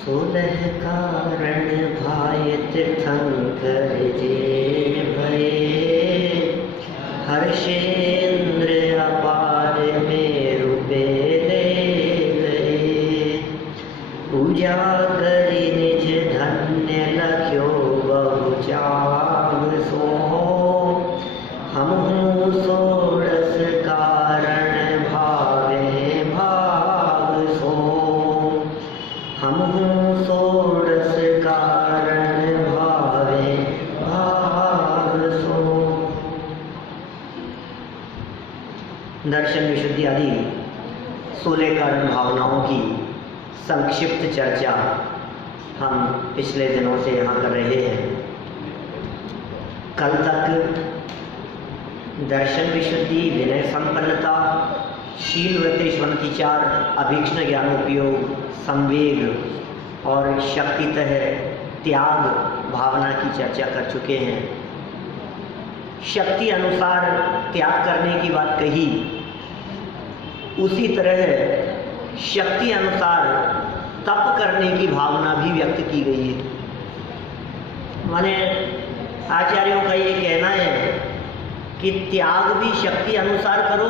सोलह कारण भाय तीर्थंकर जे भये, हर्षेन्द्र अपार मेरु बेले गए। पूजा करि निज धन्य लख्यो बहु चाव सो, हमहु षोडश कारण भावे भाव सो। हमहु षोडश कारण भावे भाव सो। दर्शन विशुद्धि आदि 16 कारण भावनाओं की संक्षिप्त चर्चा हम पिछले दिनों से यहाँ कर रहे हैं। कल तक दर्शन विशुद्धि, विनय संपन्नता, शील व्रतेश्वरतिचार, अभीक्ष्ण ज्ञानोपयोग, संवेग और शक्तितः त्याग भावना की चर्चा कर चुके हैं। शक्ति अनुसार त्याग करने की बात कही, उसी तरह शक्ति अनुसार तप करने की भावना भी व्यक्त की गई है। माने आचार्यों का ये कहना है कि त्याग भी शक्ति अनुसार करो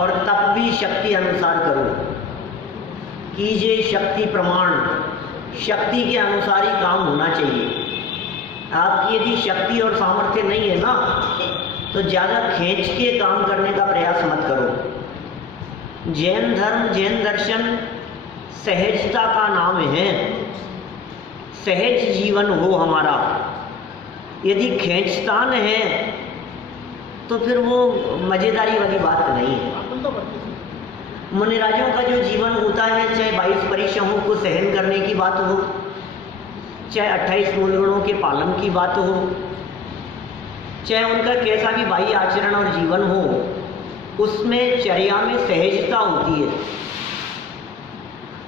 और तप भी शक्ति अनुसार करो। कीजिए शक्ति प्रमाण, शक्ति के अनुसार ही काम होना चाहिए। आपकी यदि शक्ति और सामर्थ्य नहीं है ना, तो ज़्यादा खींच के काम करने का प्रयास मत करो। जैन धर्म, जैन दर्शन सहजता का नाम है। सहज जीवन हो हमारा। यदि खींचतान है तो फिर वो मजेदारी वाली बात नहीं है। मुनिराजों का जो जीवन होता है, चाहे 22 परिश्रमों को सहन करने की बात हो, चाहे 28 मूल गुणों के पालन की बात हो, चाहे उनका कैसा भी बाह्य आचरण और जीवन हो, उसमें चर्या में सहजता होती है।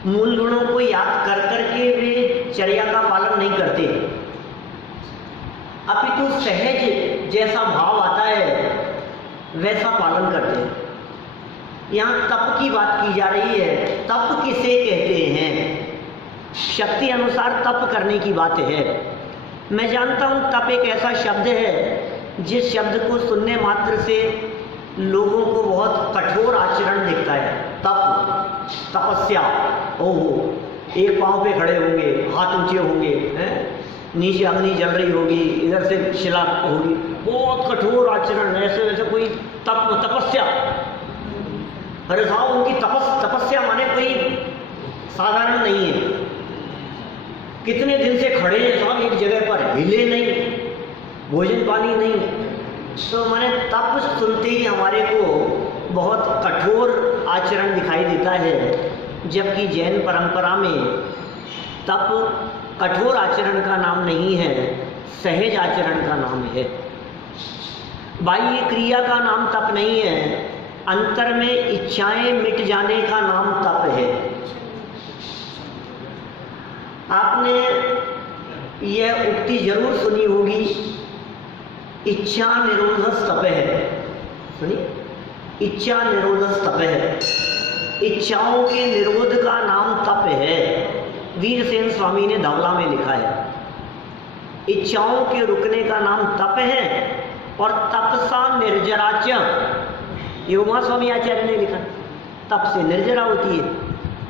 मूल गुणों को याद कर करके वे चर्या का पालन नहीं करते, अपितु सहज जैसा भाव आता है वैसा पालन करते हैं। यहाँ तप की बात की जा रही है। तप किसे कहते हैं? शक्ति अनुसार तप करने की बात है। मैं जानता हूँ तप एक ऐसा शब्द है जिस शब्द को सुनने मात्र से लोगों को बहुत कठोर आचरण दिखता है। तप, तपस्या, ओहो, एक पांव पे खड़े होंगे, हाथ ऊंचे होंगे, नीचे अग्नि जल रही होगी, इधर से शिला होगी, बहुत कठोर आचरण, ऐसे वैसे कोई तपस्या। अरे साहब, उनकी तपस्या माने कोई साधारण नहीं है। कितने दिन से खड़े हैं साहब एक जगह पर, हिले नहीं, भोजन पानी नहीं। तो माने तप सुनते ही हमारे को बहुत कठोर आचरण दिखाई देता है, जबकि जैन परंपरा में तप कठोर आचरण का नाम नहीं है, सहज आचरण का नाम है। बाह्य क्रिया का नाम तप नहीं है, अंतर में इच्छाएं मिट जाने का नाम तप है। आपने यह उक्ति जरूर सुनी होगी, इच्छा निरोधस तप है। सुनिए, इच्छा निरोधस तप है। इच्छाओं के निरोध का नाम तप है। वीरसेन स्वामी ने धवला में लिखा है। इच्छाओं के रुकने का नाम तप है। और तपसा निर्जराच, ये उमा स्वामी आचार्य ने लिखा, तप से निर्जरा होती है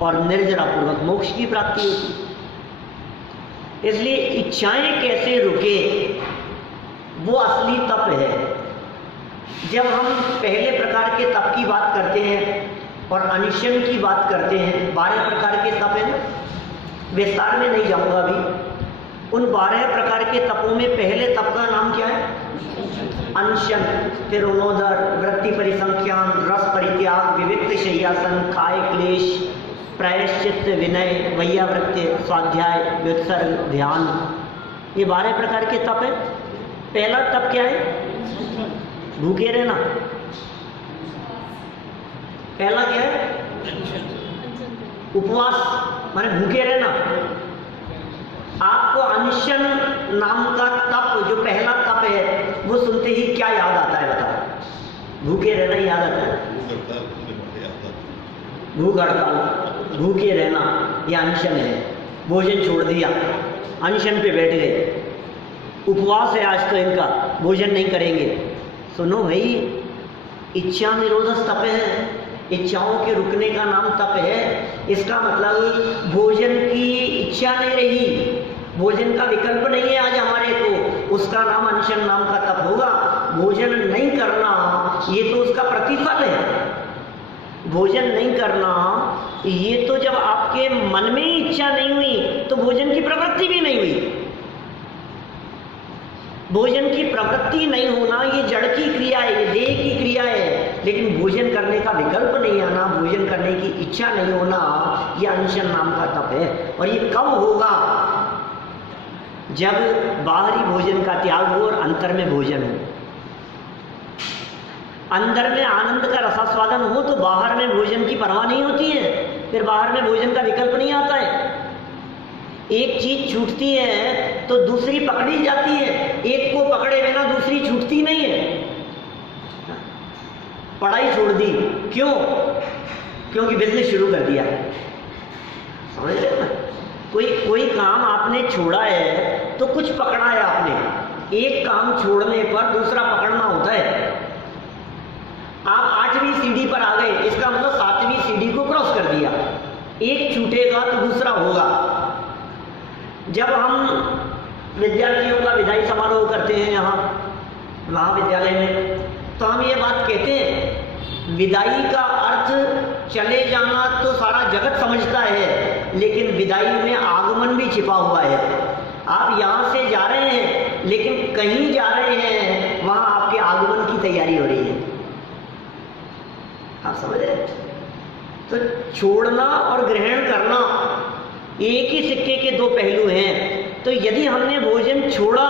और निर्जरा पूर्वक मोक्ष की प्राप्ति होती है। इसलिए इच्छाएं कैसे रुके, वो असली तप है। जब हम पहले प्रकार के तप की बात करते हैं और अनिशन की बात करते हैं, 12 प्रकार के तप है ना, विस्तार में नहीं जाऊंगा अभी। उन 12 प्रकार के तपों में पहले तप का नाम क्या है? अनशन, फिर उनोदर, वृत्ति परिसंख्यान, रस परित्याग, विविक्त शय्यासन, काय क्लेश, प्रायश्चित, विनय, वैयावृत्य, स्वाध्याय, व्युत्सर्ग, ध्यान। ये 12 प्रकार के तप है। पहला तप क्या है? भूखे रहना। पहला क्या है? उपवास, माने भूखे रहना। आपको अनशन नाम का तप, जो पहला तप है, वो सुनते ही क्या याद आता है बताओ? भूखे रहना ही याद आता है। भूख हड़ताल, भूखे रहना, यह अनशन है। भोजन छोड़ दिया, अनशन पे बैठ गए, उपवास है आज तो इनका, भोजन नहीं करेंगे। सुनो भाई, इच्छा निरोधक तप है, इच्छाओं के रुकने का नाम तप है। इसका मतलब भोजन की इच्छा नहीं रही, भोजन का विकल्प नहीं है आज हमारे को, उसका नाम अनशन नाम का तप होगा। भोजन नहीं करना ये तो उसका प्रतिफल है। भोजन नहीं करना ये तो जब आपके मन में ही इच्छा नहीं हुई तो भोजन की प्रवृत्ति भी नहीं हुई। भोजन की प्रवृत्ति नहीं होना ये जड़ की क्रिया है, ये देह की क्रिया है, लेकिन भोजन करने का विकल्प नहीं आना, भोजन करने की इच्छा नहीं होना, ये अनशन नाम का तप है। और ये कब होगा? जब बाहरी भोजन का त्याग हो और अंतर में भोजन हो। अंदर में आनंद का रसास्वादन हो तो बाहर में भोजन की परवाह नहीं होती है, फिर बाहर में भोजन का विकल्प नहीं आता है। एक चीज छूटती है तो दूसरी पकड़ी जाती है, एक को पकड़े बिना दूसरी छूटती नहीं है। पढ़ाई छोड़ दी, क्यों? क्योंकि बिजनेस शुरू कर दिया। समझ रहे हो? कोई काम आपने छोड़ा है तो कुछ पकड़ा है आपने। एक काम छोड़ने पर दूसरा पकड़ना होता है। आप 8वीं सीढ़ी पर आ गए, इसका मतलब 7वीं सीढ़ी को क्रॉस कर दिया। एक छूटेगा तो दूसरा होगा। जब हम विद्यार्थियों का विदाई समारोह करते हैं यहाँ महाविद्यालय में, तो हम ये बात कहते हैं, विदाई का अर्थ चले जाना तो सारा जगत समझता है, लेकिन विदाई में आगमन भी छिपा हुआ है। आप यहाँ से जा रहे हैं लेकिन कहीं जा रहे हैं, वहाँ आपके आगमन की तैयारी हो रही है। आप समझ रहे? तो छोड़ना और ग्रहण करना एक ही सिक्के के दो पहलू हैं। तो यदि हमने भोजन छोड़ा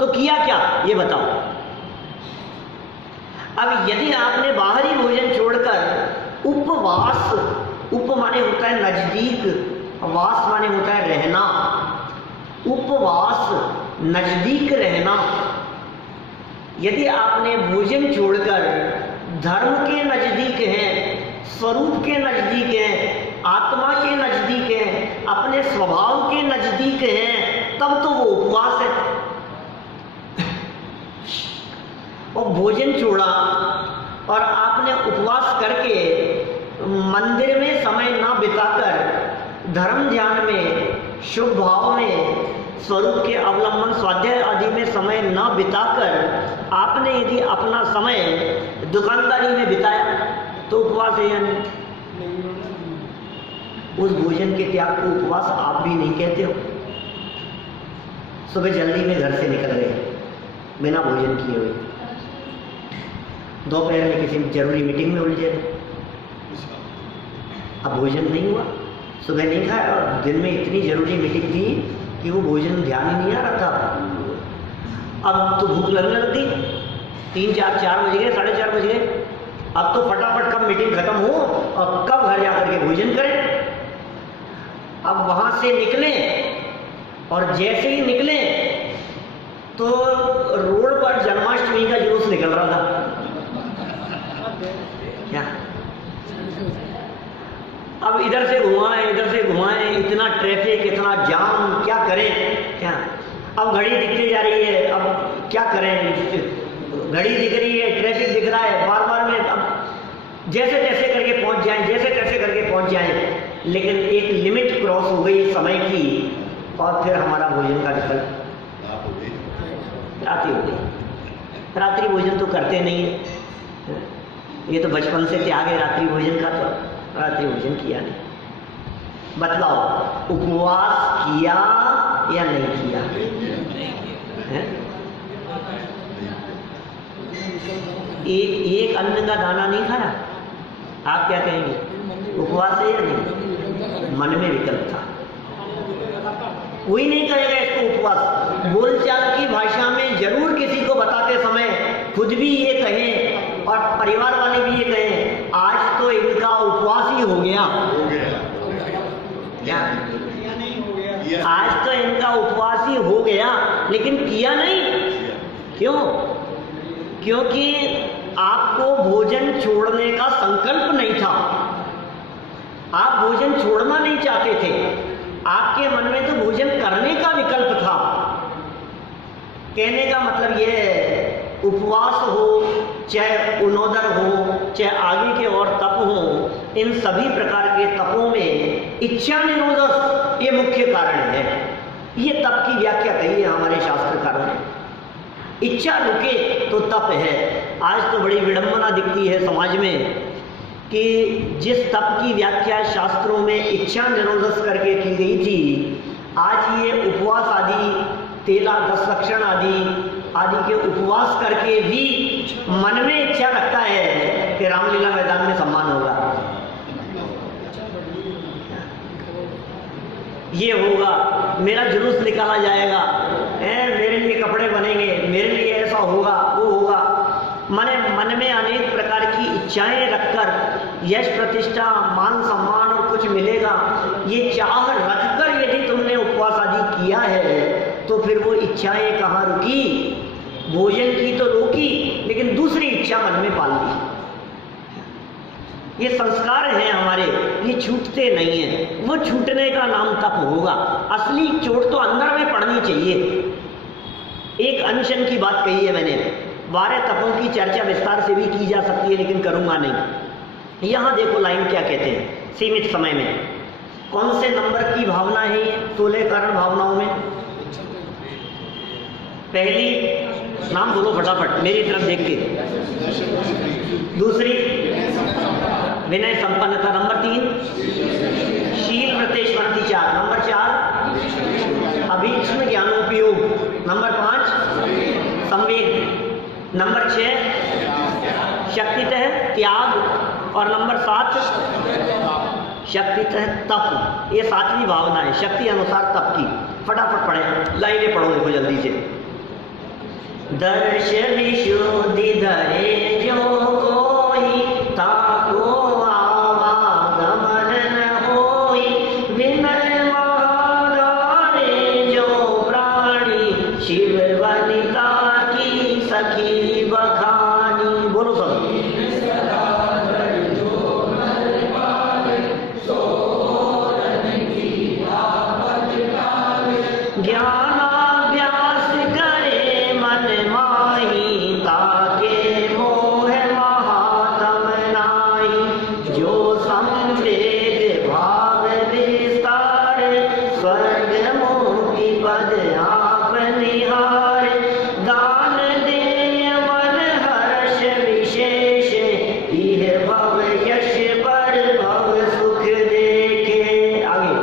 तो किया क्या, ये बताओ। अब यदि आपने बाहरी भोजन छोड़कर उपवास, उप माने होता है नजदीक, वास माने होता है रहना, उपवास नजदीक रहना, यदि आपने भोजन छोड़कर धर्म के नजदीक हैं, स्वरूप के नजदीक हैं, आत्मा के नजदीक हैं, अपने स्वभाव के नजदीक हैं, तब तो वो उपवास है। और भोजन छोड़ा और आपने उपवास करके मंदिर में समय ना बिताकर धर्म ध्यान में, शुभ भाव में, स्वरूप के अवलंबन स्वाध्याय आदि में समय न बिताकर आपने यदि अपना समय दुकानदारी में बिताया तो उपवास है या नहीं? उस भोजन के त्याग को उपवास आप भी नहीं कहते हो। सुबह जल्दी में घर से निकल गए बिना भोजन किए हुए, दोपहर में किसी जरूरी मीटिंग में उलझे, अब भोजन नहीं हुआ, सुबह नहीं खाया और दिन में इतनी जरूरी मीटिंग थी कि वो भोजन ध्यान ही नहीं आ रहा था। अब तो भूख लगने लग गई, 3-4 बज गए, 4:30 बज गए। अब तो फटाफट कब मीटिंग खत्म हो और कब घर जाकर के भोजन करें। अब वहां से निकले और जैसे ही निकले तो रोड पर जन्माष्टमी का जुलूस निकल रहा था। क्या अब इधर से घुमाएं, इधर से घुमाएं, इतना ट्रैफिक, इतना जाम, क्या करें? क्या अब घड़ी दिखती जा रही है, अब क्या करें? घड़ी दिख रही है, ट्रैफिक दिख रहा है, बार बार में अब जैसे तैसे करके पहुंच जाएं, जैसे तैसे करके पहुंच जाएं, लेकिन एक लिमिट क्रॉस हो गई समय की और फिर हमारा भोजन का विकल्प रात्रि हो गई। रात्रि भोजन तो करते नहीं है, ये तो बचपन से त्याग है रात्रि भोजन का, तो रात्रि भोजन किया नहीं। बतलाओ, उपवास किया या नहीं किया? एक अन्न का दाना नहीं खाया, आप क्या कहेंगे? उपवास है या नहीं? मन में विकल्प था, कोई नहीं कहेगा इसको उपवास। बोलचाल की भाषा में जरूर किसी को बताते समय खुद भी ये कहें और परिवार वाले भी ये कहें, आज तो इनका उपवास ही हो गया। क्या आज तो इनका उपवास ही हो गया, लेकिन किया नहीं। क्यों? क्योंकि आपको भोजन छोड़ने का संकल्प नहीं था, आप भोजन छोड़ना नहीं चाहते थे। आपके मन में कहने का मतलब ये है, उपवास हो, चाहे उनोदर हो, चाहे आगे के और तप हो, इन सभी प्रकार के तपों में इच्छा निरोधक ये मुख्य कारण है। ये तप की व्याख्या कही है हमारे शास्त्रकारों ने। इच्छा रुके तो तप है। आज तो बड़ी विडंबना दिखती है समाज में कि जिस तप की व्याख्या शास्त्रों में इच्छा निरोधक करके की गई थी, आज ये उपवास आदि, तेला दस लक्षण आदि के उपवास करके भी मन में इच्छा रखता है कि रामलीला मैदान में सम्मान होगा, ये होगा, मेरा जुलूस निकाला जाएगा, मेरे लिए कपड़े बनेंगे, मेरे लिए ऐसा होगा, वो होगा। मन में अनेक प्रकार की इच्छाएं रखकर यश प्रतिष्ठा मान सम्मान और कुछ मिलेगा, ये चाह रखकर यदि तुमने उपवास आदि किया है तो फिर वो इच्छाएं कहाँ रुकी? भोजन की तो रोकी, लेकिन दूसरी इच्छा मन में पाल ली। ये संस्कार हैं हमारे, ये छूटते नहीं हैं। वो छूटने का नाम तप होगा। असली चोट तो अंदर में पड़नी चाहिए। एक अनशन की बात कही है मैंने, 12 तपों की चर्चा विस्तार से भी की जा सकती है, लेकिन करूंगा नहीं। यहां देखो लाइन क्या कहते हैं, सीमित समय में कौन से नंबर की भावना है ये 16 कारण भावनाओं में? पहली नाम बोलो फटाफट मेरी तरफ देख के। दूसरी विनय संपन्नता। नंबर 3 शील व्रतेश्वरती 4। नंबर 4 अभीक्ष्ण ज्ञानोपयोग। नंबर 5 संवेद। नंबर 6 शक्तितः त्याग। और नंबर 7 शक्तितः तप। ये 7वीं भावना है शक्ति अनुसार तप की। फटाफट पढ़े, लाइनें पढ़ो देखो जल्दी से। दर्श विशुद्धि धरे जो कोई, ताको आवागमन न होई। विनय महादारे जो प्राणी, शिव वनिता की सखी बखानी। बोलो सब। ज्ञानाभ्यास करे मन माही, ताके मोह महातम नाही। जो संवेद भाव विस्तार, स्वर्ग मुक्ति पद आप निहार। दान दे मन हर्ष विशेष, इह भव यश पर भव सुख देखे। आगे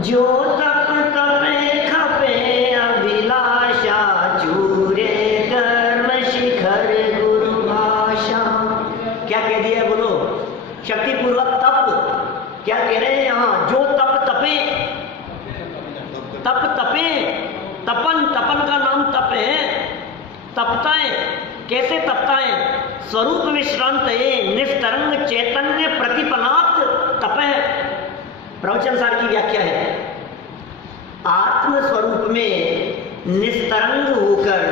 जो तप तपे खपे अभिलाषा, चूरे कर्म शिखर गुरु भाषा। क्या कह दिया बोलो? शक्तिपूर्वक तप। क्या कह रहे हैं यहाँ? जो तप तपे, तप तपे, तपन, तपन का नाम तप है। तपता है, कैसे तपता है? स्वरूप विश्रांत है, निस्तरंग चैतन्य प्रतिपनात् तप है। प्रवचन सार की व्याख्या है, आत्म स्वरूप में निस्तरंग होकर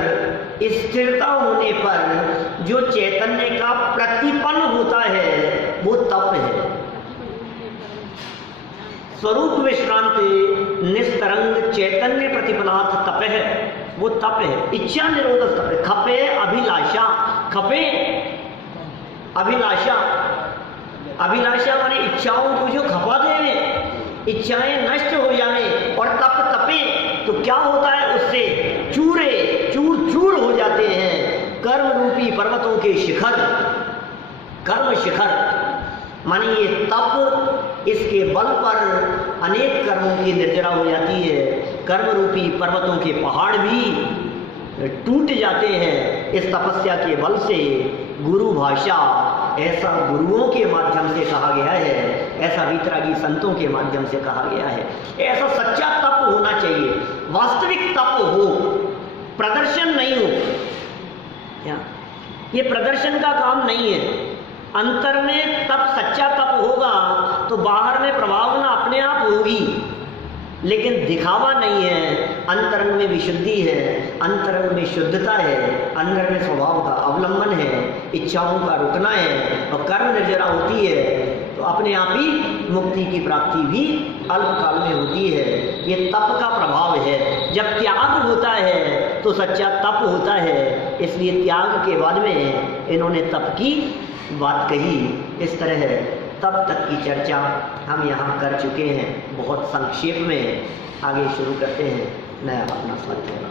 स्थिरता होने पर जो चैतन्य का प्रतिपन्न होता है वो तप है। स्वरूप विश्रांत निस्तरंग चैतन्य प्रतिपनात् तप है, वो तप है। इच्छा निरोधक तप है। खपे अभिलाषा, खपे अभिलाषा, अभिलाषा माने इच्छाओं को जो खपा देवे, इच्छाएं नष्ट हो जाए और तप तपे तो क्या होता है? उससे चूरे चूर चूर हो जाते हैं कर्म रूपी पर्वतों के शिखर। कर्म शिखर माने ये तप, इसके बल पर अनेक कर्मों की निर्जरा हो जाती है। कर्म रूपी पर्वतों के पहाड़ भी टूट जाते हैं इस तपस्या के बल से। गुरु भाषा, ऐसा गुरुओं के माध्यम से कहा गया है, ऐसा वितरागी संतों के माध्यम से कहा गया है। ऐसा सच्चा तप होना चाहिए, वास्तविक तप हो, प्रदर्शन नहीं हो। ये प्रदर्शन का काम नहीं है। अंतर में तप, सच्चा तप होगा तो बाहर में प्रभावना अपने आप होगी, लेकिन दिखावा नहीं है। अंतरंग में विशुद्धि है, अंतरंग में शुद्धता है, अंदर में स्वभाव का अवलंबन है, इच्छाओं का रुकना है। और कर्म निर्जरा होती है तो अपने आप ही मुक्ति की प्राप्ति भी अल्पकाल में होती है। ये तप का प्रभाव है। जब त्याग होता है तो सच्चा तप होता है। इसलिए त्याग के बाद में इन्होंने तप की बात कही। इस तरह तब तक की चर्चा हम यहाँ कर चुके हैं, बहुत संक्षेप में। आगे शुरू करते हैं नया अपना स्वाध्याय।